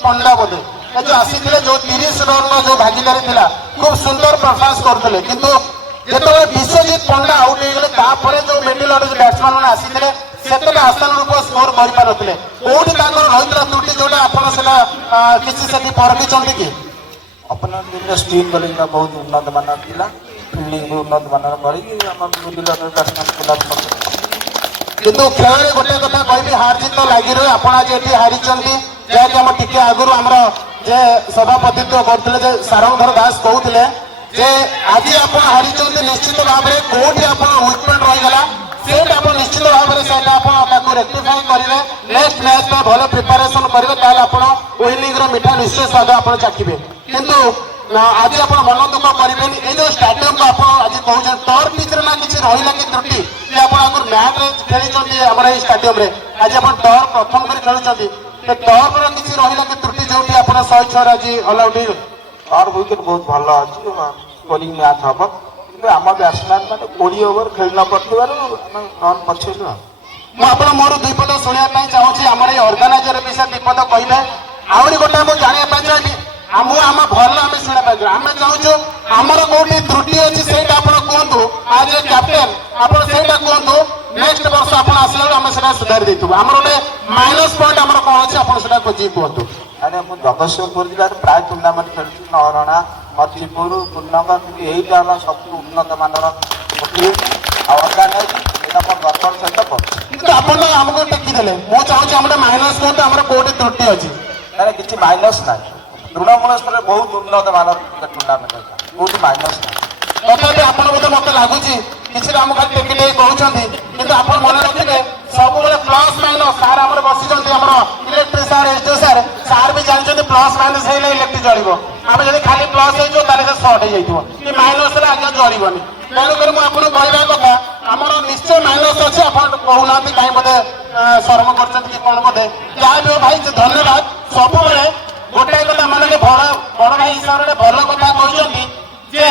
पंडा बोधे जो आसी जो 30 रन जो भागीदारी थिला खूब सुंदर परफॉर्मेंस करते किंतु जो विश्वजीत पंडा आउट हो गले जो मिडिल ऑर्डर बैट्समैन मैंने आसी से आसान रूप स्कोर कर पारे कौटी रही त्रुटि जोटा आप किसी परखी कि अपना दिन स्पिन बॉलिंग बहुत उन्नत मानर थिला फील्डिंग भी उन्नत मानर करी मिडिल ऑर्डर बैट्समैन किंतु खेल गोटे कथा कहबी हार जीत लगी रही आप आज ये हारी जहाँकि आम टे आगुरी आमर जे सभापतित्व करते सारंगधर दास कहते जे आज आप हारी निश्चित भाव में कौटी आप वीक पॉइंट रहीगला से निश्चित भाव में रेक्टिफाई करेंगे नेक्स्ट मैच में भल प्रिपेरेसन करेंगे विनिंग मीठा निश्चय स्वाद आप चाखिए किंतु आज आप मन दुख करेंगे ये जो स्टाडियम को आप आज कहते टर्फ पिच ना किसी रहा कि त्रुटि आप मैच खेली आम स्टाडियम आज आप टर्फ प्रथम कर खेलुंट टर्फ किसी रहा कि त्रुटि जो आप 106 आज ऑल आउट और विकेट बहुत भल अच्छी स्कोरिंग मैच हम कि आम बैट्समैन मैंने 20 ओवर खेल न पार रन पछेलु मुझे मोर दुई पद शुणा चाहूँगी आम अर्गानाइजर विषय विपद कहे आहरी गोटे मुझे जानवाई चाहिए आम भल आम शुणा पाइबू आम चाहूँ आमर कौटी त्रुटि अच्छी से कहतु आज ए कैप्टेन आप कहतु नेक्स्ट वर्ष आप आसला आम से सुधारी देतु आम गोटे माइनस पॉइंट आम कौन अच्छे आप खोजी कहतु अरे मुझे जगतसिंहपुर जिले प्राय टूर्णामेंट खेलती नहरणा मर्चीपुर पूर्णगढ़ यही सब उन्नत मानर गोटे अर्गानाइज गर्वर सहित कर आमको टेकिदेले मुझे चाहूँगी आम माइनस कहतु आम कौटी त्रुटि अच्छी ना किसी माइनस ना तृणमूल स्तर में बहुत उन्नत मानर टूर्णामेंट कौटी माइनस ना तथापि आप मत लगुच किसी आम खाली टेकी कहते कि आप मन रखिए सब प्लस माइनस सार आम बसी इलेक्ट्रिक सार एसडीओ सार सार भी जानते प्लस माइनस है इलेक्ट्रिक जल्द आम जब खाली प्लस हो सर्ट हो कि माइनस आगे जलनी तेणुकर मुझे कहवा कथा आम निश्चय माइनस अच्छे आप कहना कहीं बोधे शर्म कर कौन बोधे क्या भी हो भाई धन्यवाद सब गोटे कथा मानक बड़ भाई हिसाब से भल कथा कहते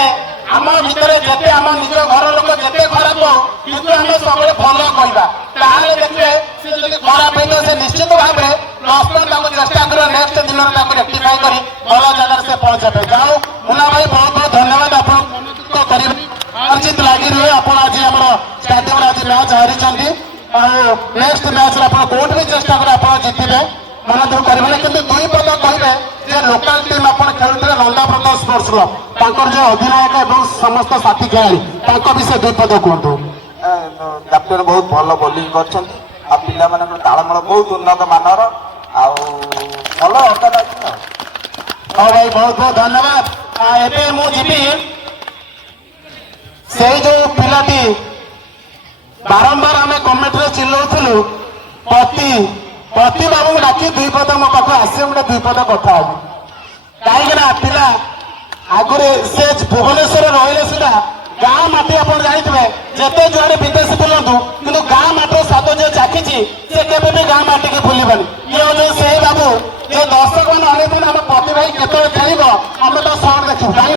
आम भितर जिते आम निज घर लोक जिते खराब हो किंतु आम सब भल कहवा देखिए से खराब हो से निश्चित भाव में प्लस पॉइंट चेष्टा कर नेक्स्ट दिन में रेक्टिफाई कर भल जगह से पहुंचे जाओ मुना भाई बहुत बहुत धन्यवाद आप अर्जित लगी रहे आप आज आम स्टाडियम आज मैच हारी नेक्स्ट मैच आप कौट भी चेष्टा कर आप जितने मन दुख करेंगे कि दुई पद कहे लोकाल टीम आप खेलते नंदा प्रकाश स्पोर्ट्स क्लब जो अधिनायक और समस्त साथी खेलाड़ी विषय दुई पद कहतु कैप्टेन बहुत भल बोलिंग कर पिला तालमेल बहुत उन्नत मानर भल अर्गानाइज हाँ भाई बहुत बहुत धन्यवाद एवं मुझी से जो पिलाटी बारंबार आम कमेटी चिल्लाऊलु प्रति बाबू डाकी दुई पद मो पाख आसे गोटे दुई पद कथा कहीं पिला आगुरी से भुवनेश्वर रही सुधा गाँ माटी आप जानते जिते जुआड़े विदेश बुलतु कि गाँ माटर स्वाद जो चाखी से केवे भी गाँ माटी की भूलबानी ये हूँ से बाबू ये दर्शक मैंने अनेक दिन आम प्रति भाई केत खेल आम तो सर्ट देखू